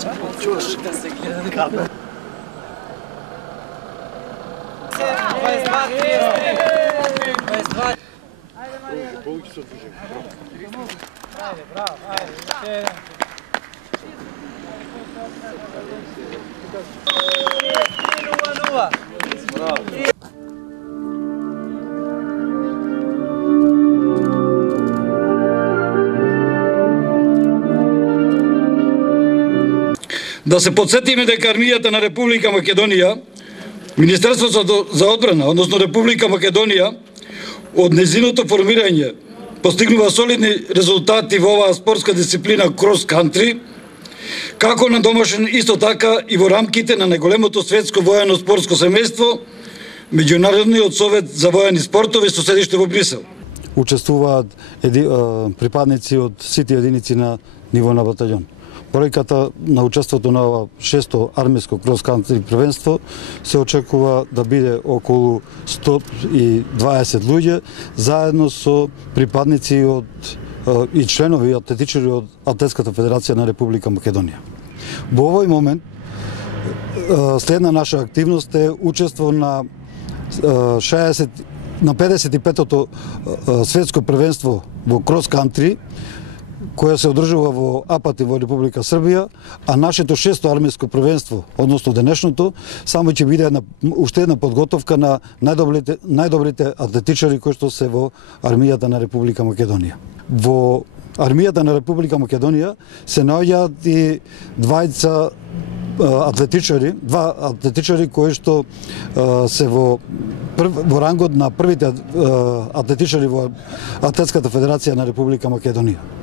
Чуш да се гледа кабел. 22. Ajde Marija. Повеќе се движење. Ajde, браво, ajde. 3-0. Браво. Да се подсетиме дека армијата на Република Македонија, Министерството за одбрана, односно Република Македонија, од незиното формирање постигнува солидни резултати во оваа спортска дисциплина крос кантри, како на домашен, исто така и во рамките на најголемото светско воено спортско семејство, Меѓународниот совет за воени спортови со седиште во Брисел. Учествуваат припадници од сите единици на ниво на батальон. Бројката на учеството на ова 6-то армиско крос-кантри првенство се очекува да биде околу 120 луѓе, заедно со припадници и членови атлетичари од Атлетската федерација на Република Македонија. Во овој момент следна наша активност е учество на 55-тото светско првенство во крос-кантри, која се одржува во Апати во Република Србија, а нашето 6-то армијско првенство, односно денешното, само ќе биде уште една подготовка на најдобрите атлетичари кои што се во армијата на Република Македонија. Во армијата на Република Македонија се наоѓаат и два атлетичари кои што се во рангот на првите атлетичари во Атлетската федерација на Република Македонија.